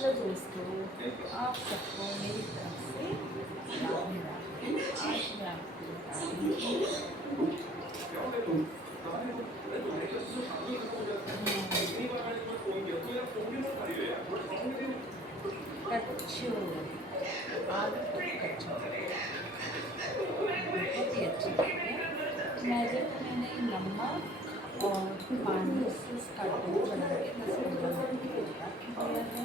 Hello दोस्तों, आप सबको मेरी तरफ से राम राम। आज मैं आपको बताऊंगी कचौड़ी, आलू की कचौड़ी बहुत ही अच्छी लगती है। मैंने नमक और पानी से इसका डो बना के 10-15 मिनट रख दिया है।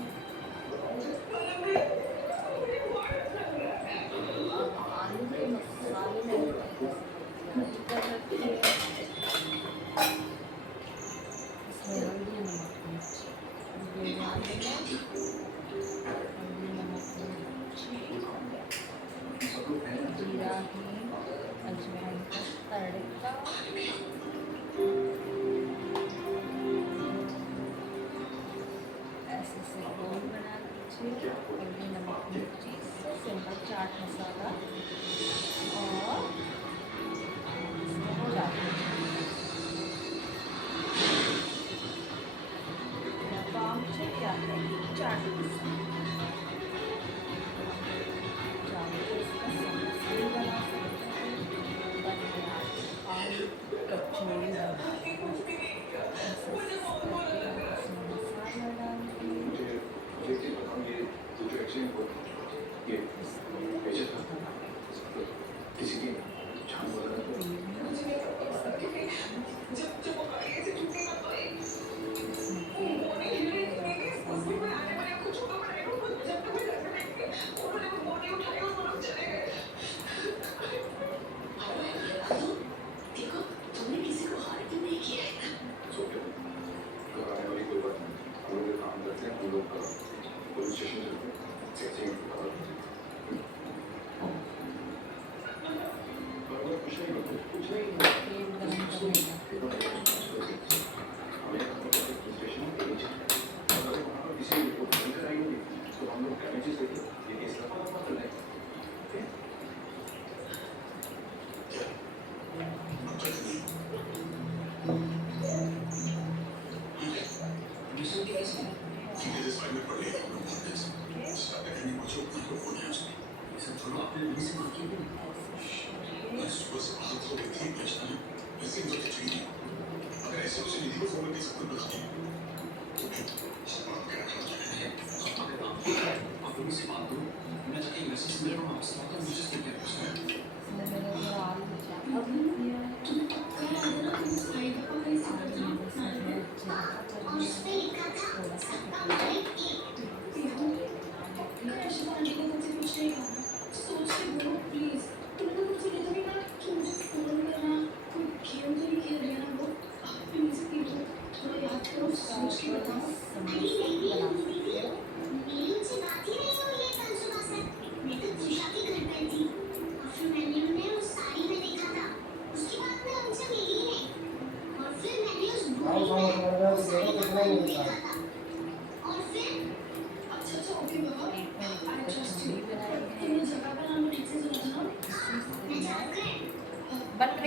आलू के मसाले मैंने तैयारी कर रखी है। इसमें हल्दी, नमक, मिर्च डाल देंगे। हल्दी, नमक, मिर्ची, जीरा, हींग, अजवाइन का तड़का, ऐसे से गोल बना लीजिए। हल्दी, नमक, मिर्ची से सिंपल चाट मसाला और इसमें वो डाल दीजिए। तो आम चाहिए आता है चाट मसाला, बना सकते हैं। आलू कचौड़ी मसाला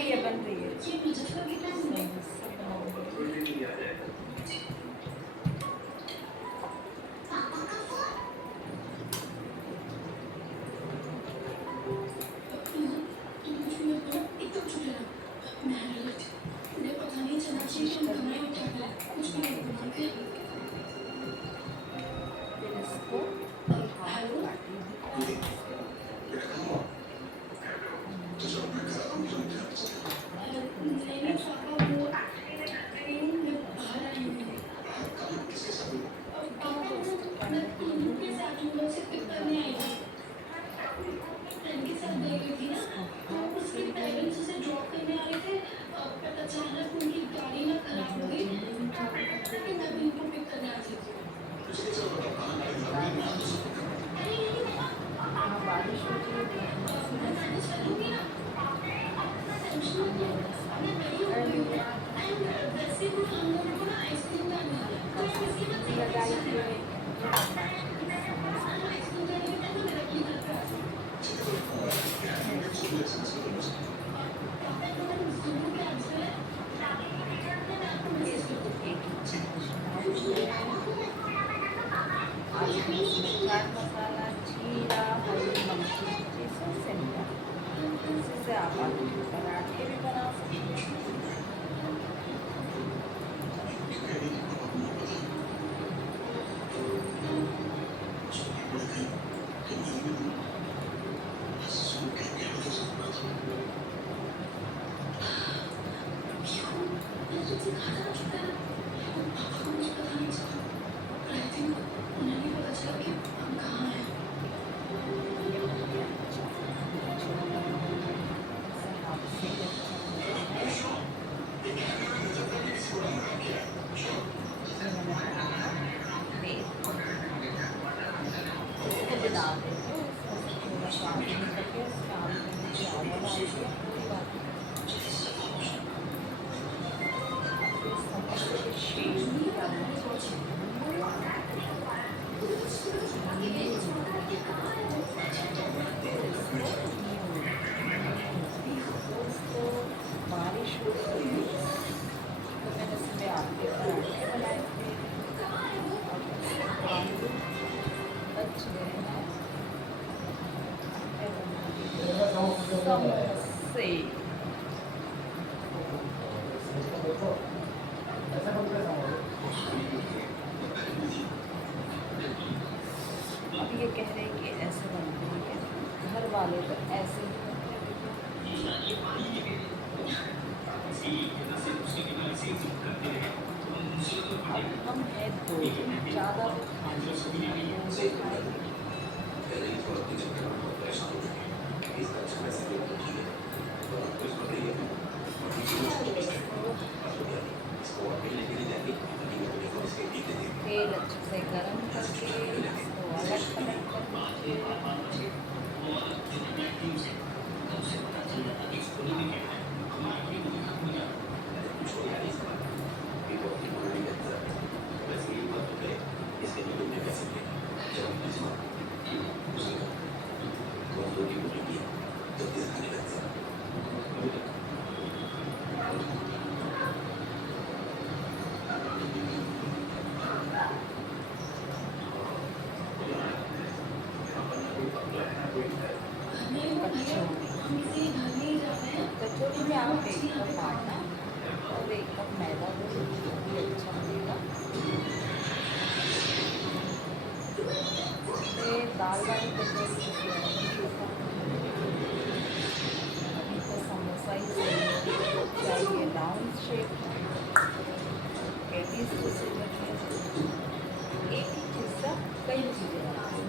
डाल बन रही है। समोसे। अब ये कह रहे हैं कि ऐसे बनते हैं क्या? घर वाले तो ऐसे ही बनते हैं, देखो। अब हम हैं दो, ज़्यादा तो खाएंगे, दो खाएंगे। तेल अच्छे से गर्म करके इसको अलग पलट कर दीजिए। कचौड़ी में आप 1 कप आटा और 1 कप मैदा दो, भी अच्छा लगेगा। दाल वाली कचौड़ी अभी तो समोसा ही चाहिए, राउंड शेप पेटीज जैसे लगे, एक ही चीज़ का कई चीज़ें बनाते हैं।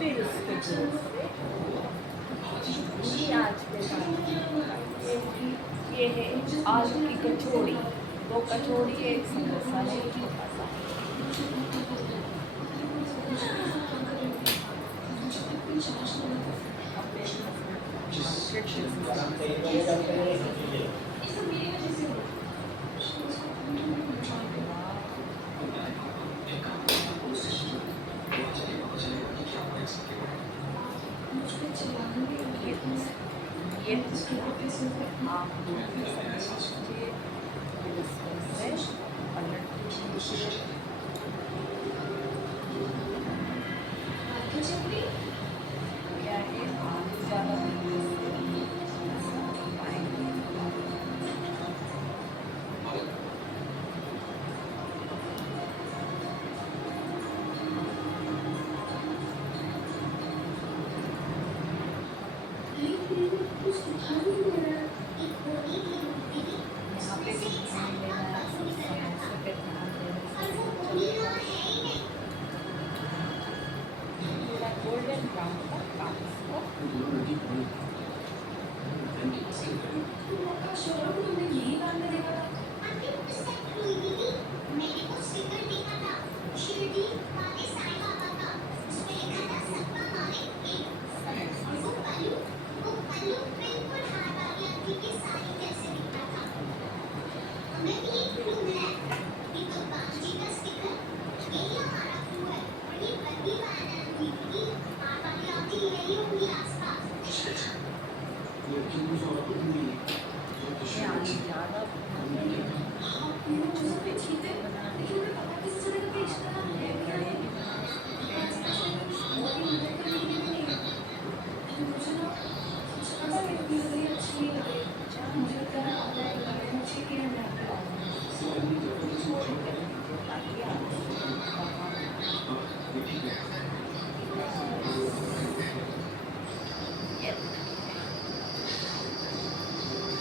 फिर उसके ये है आलू की कचौड़ी, 2 कचौड़ी, 1 समोसा है छोटा सा। ये आप क्या है आलू ज़्यादा कुछ दिखाई नहीं दे रहा है। एक होली की ये आलू ज़्यादा बनाने छोटे छोटे बनाने ये बड़े भी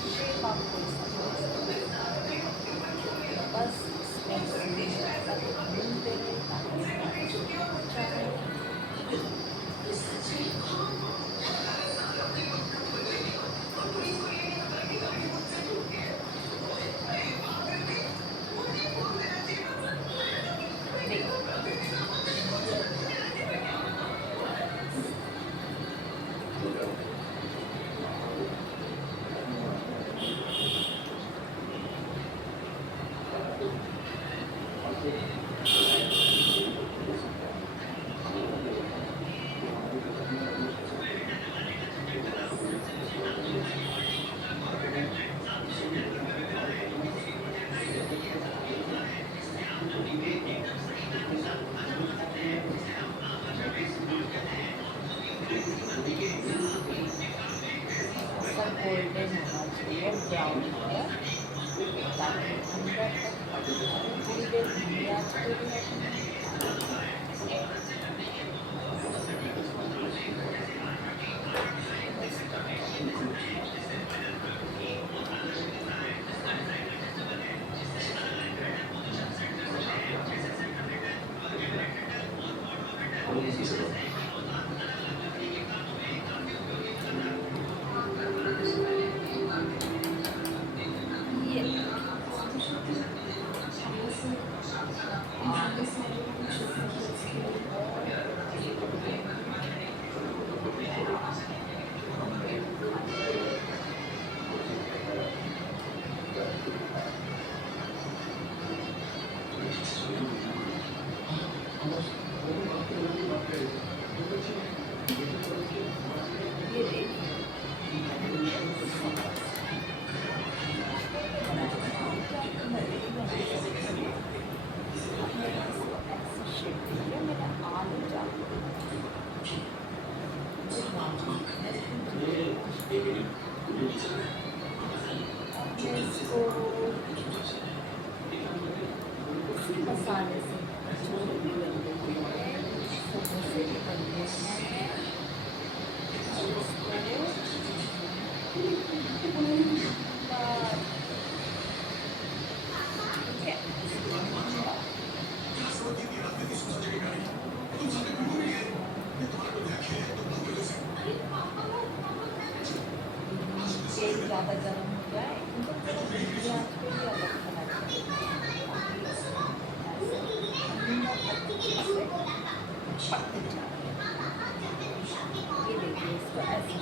शेप आपको बस इसमें भूनते रहे ताकि अच्छा रहे। गोल्डन होना चाहिए ब्राउन कलर ताकि अंदर तक थोड़ी देर धीमी आंच पे भी मसाले से जो भी बनते हैं सब से बनते हैं तेल ज़्यादा गर्म हो जाए इनको थोड़ा धीमी आंच पे भी अलग करना चाहिए ये देखिए इसको ऐसे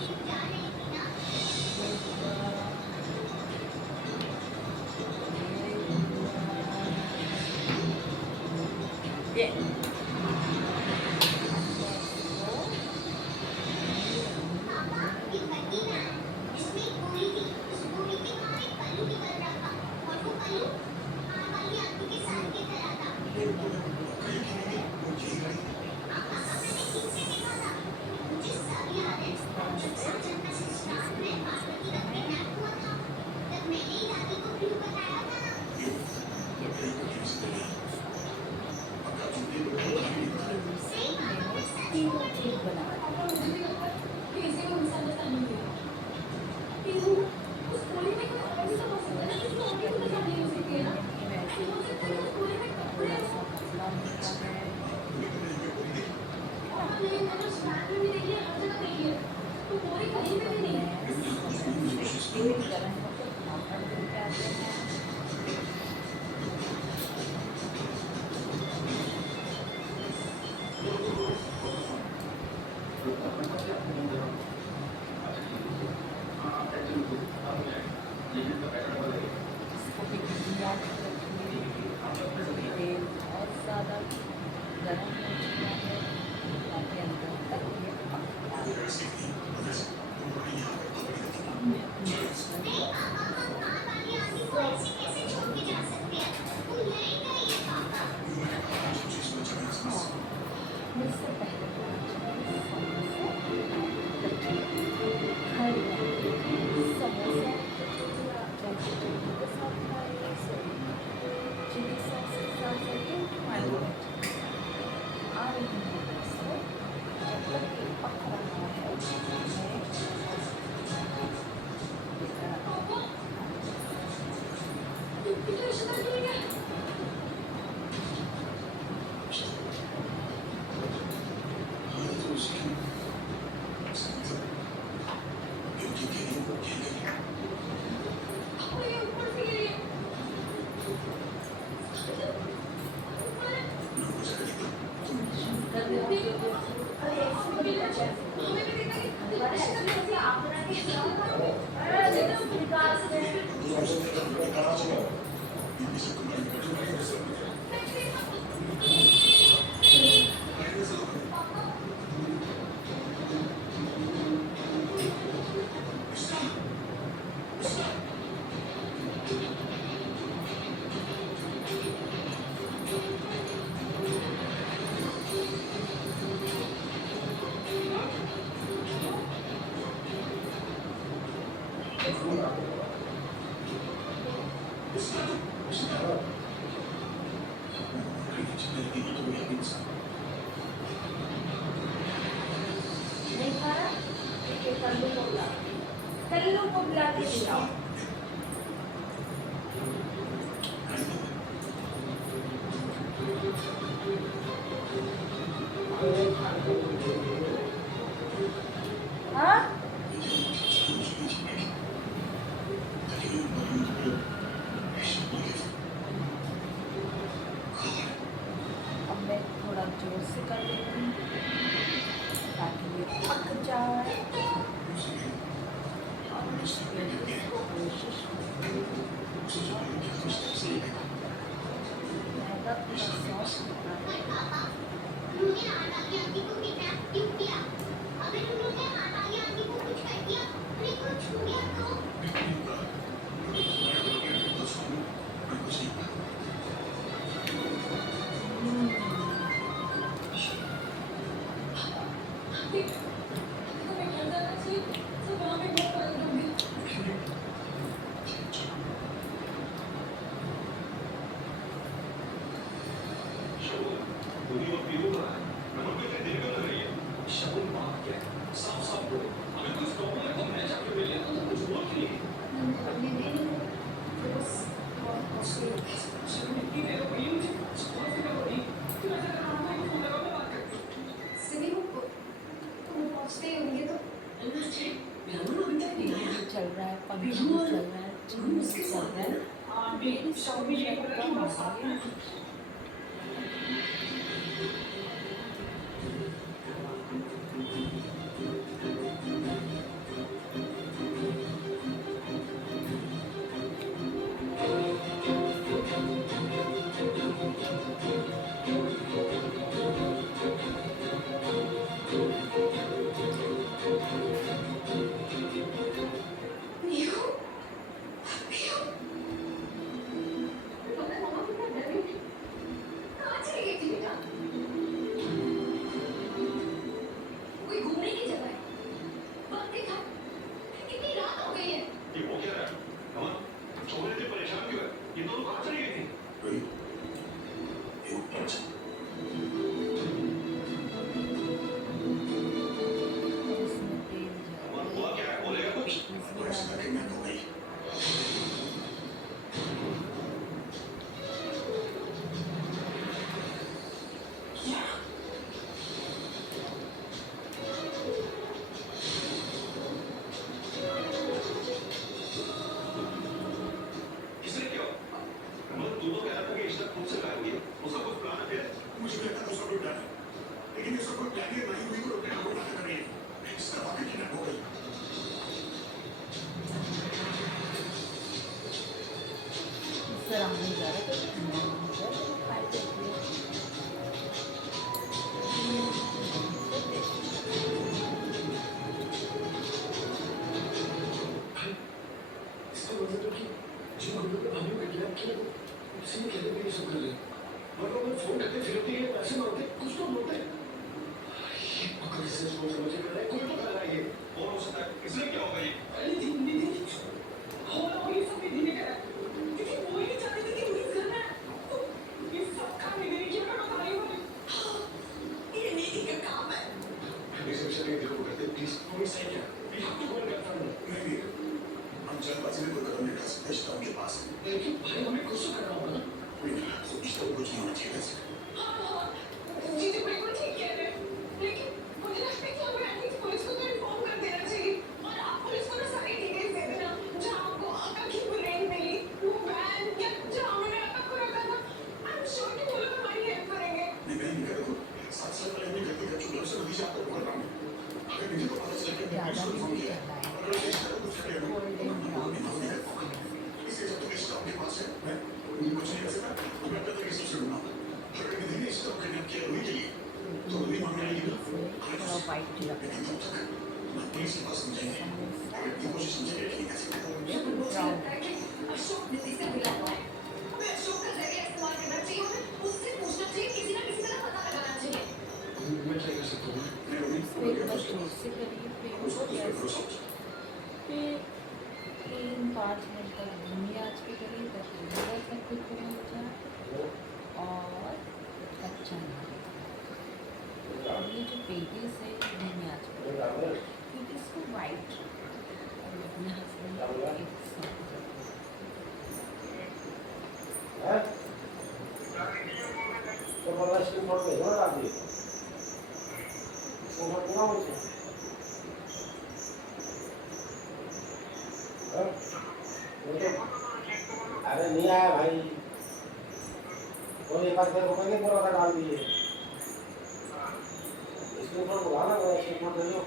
ये इसको भी धीमी आंच पे रखिए। तेल बहुत ज़्यादा गर्म हो चुका है, ताकि अंदर तक ये पक जाए। अब मैं अपने मिश्रण को अच्छे से सर्व करूँगी। हाँ, इससे पहले होना चाहिए समय से कचौड़ी। घर में समोसा चाहे चटनी के साथ खाए, चिली सॉस के साथ खाइए, टमाटो केचप के साथ। आ रही हूँ दोस्तों, जब तक ये पक रहा है मैं लेकर आती हूँ नहीं खा रहा? ठीक है, कल्लू को बुला के दिलाओ। हाँ? अब मैं थोड़ा जोर से कर देती हूँ ताकि ये पक जाए। और इसको कोशिश करूँ मैदा थोड़ा सॉफ्ट होता है। चल रहा है, पंखा चल रहा है, चम्मच चल रहा है, मेरी शायद कम आ गई है। आने जा रहा है तो ठंडा हो गया तो मैं खाई देती हूँ। इसका मतलब है कि जो हम लोग भाभी को किडनैप किया वो उसी ने कहते ये सब कर रहे हैं। वरना वो फोन करते फिरते हैं, पैसे मांगते, कुछ तो बोलते हैं। ये पकड़ से सोच समझ कर रहा है, कोई तो कर रहा है ये। कौन हो सकता है? इसलिए क्या होगा ये? अरे निधि हो ना हो, ये सब निधि ने करा है। क्योंकि वो ही नहीं चाहती थी कि मुझे करना है। तो ये सब काम निधि ने किया, मैं बता रही हूँ। ये निधि का काम है। इस विषय में देखो करते प्लीज, तुम सही क्या? ये हम तो कौन करता है? नहीं, हम जल्दबाजी में कोई कदम नहीं उठा सकते, रिश्ता उनके पास है। लेकिन भाई हमें कुछ तो करना होगा ना? रिश्ता कुछ नहीं होना चाहिए वैसे। हाँ, चीजें बिल्कुल ठीक कह रहे हैं। लेकिन मुझे लगता है कि हमें एटलीस्ट पुलिस को तो इन्फॉर्म कर देना चाहिए। और आप पुलिस को ना सारी डिटेल्स दे देना, जहाँ आपको अक्का की ब्रेन मिली, वो वैन या जहाँ उन्होंने अक्का को रखा था। आई एम श्योर कि वो लोग हमारी हेल्प करेंगे। नहीं नहीं करेंगे। 7 साल पहले हमने गलती कर चुके हैं, उससे नतीजा आपको भुगतना है। अगर मुझे पता चला कि पुलिस को इन्फॉर्म किया है, और अगर इस तरह कुछ करेगा, तो हम इन्फॉर्म नहीं कर पाएंगे। इसलिए जब तक रिश्ता उनके पास है, मैं कुछ नहीं कर सकता। मैं अपने तरीके से उसे ढूंढूंगा। अगर निधि ने इस तरह किडनैप किया हुई के लिए, तो निधि मांगने आएगी ना। लेकिन तब तक मैं पुलिस के पास समझाएंगे, और इतनी कोशिश समझेंगे कि नहीं कर सकते। मुझे लगता है कि अशोक निधि से मिला हुआ है। हमें अशोक का जरिया इस्तेमाल करना चाहिए, हमें उससे पूछना चाहिए, किसी ना किसी तरह पता लगाना चाहिए। मैं क्या कर सकता हूँ? मैं उन्हें फिर बस जोर से करिए, फिर उसको भरोसा हो। फिर 3-5 मिनट तक धीमी आंच पे करिए ताकि थोड़ा सा कुरकुरा हो जाए और कच्चा ना रहे। और ये जो पेटीज है धीमी आंच पे क्योंकि इसको वाइट और अपने हस्बैंड को एक साथ तो बोला स्क्रीन शॉट ले लो आप ये स्क्रीन शॉट ना हो जाए अरे नहीं आया भाई और एक बार फिर रुपए नहीं पूरा डाल दिए स्क्रीन शॉट बुलाना मेरा स्क्रीन शॉट ले लो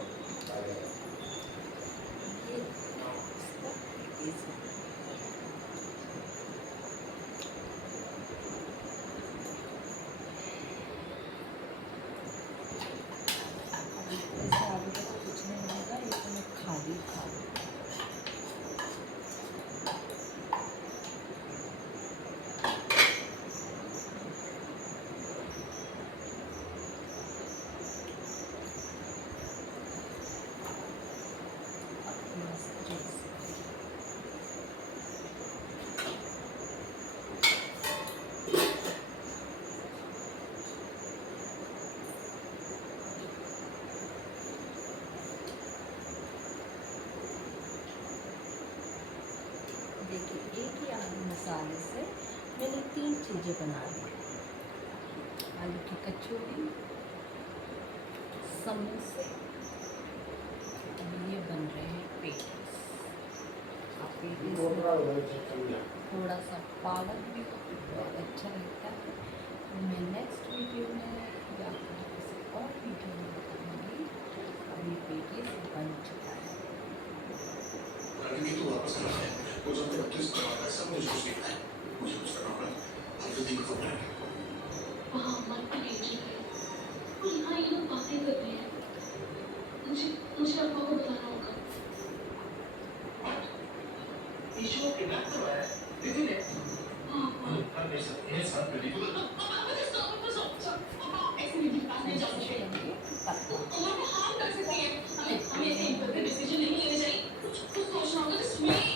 देखिए एक ही आलू मसाले से मैंने 3 चीज़ें बना ली। आलू की कचौड़ी, समोसे, ये बन रहे हैं पेटीज। आप पेटीज में थोड़ा सा पालक भी बहुत अच्छा लगता है। मैं नेक्स्ट वीडियो में या फिर किसी और वीडियो में बताऊँगी। अभी पेटीज बन चुका है। तो वापस आना है, वो जब तक किस तरह का सब मुझे सोच लेता है, मुझे कुछ करना होगा, और जल्दी को फोन आएगा। वहाँ मत भी टेंशन है, और यहाँ ये लोग बातें कर रहे हैं, मुझे अब्बा को बताना होगा। ईशु के नाम तो है, दीदी ने। हाँ, मेरे साथ बैठी को। ऐसे निधि के पास नहीं जा सकते। उम्र को हार्म कर सकती है, हमें ऐसे इम्पल्सिव डिसीजन नहीं लेने चाहिए। कुछ सोचना होगा, just wait।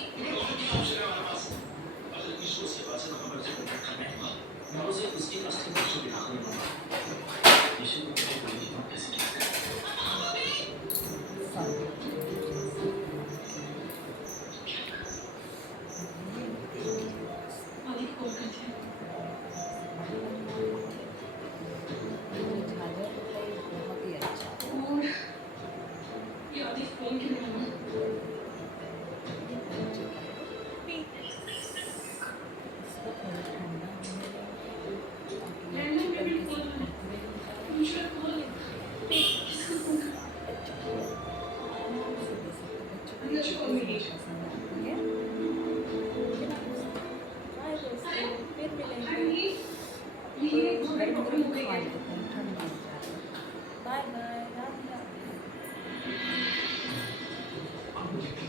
मालिक कॉल करते हैं। बहुत ही अच्छा और ये आदि फोन क्यों नहीं हुआ? लैंडलाइन पे भी कॉल है, मुझे कॉल है। किसका फोन है? अंदर से कॉल मिली। पसंद आती है। देते हैं, ठंड नहीं जा रहा। Bye bye.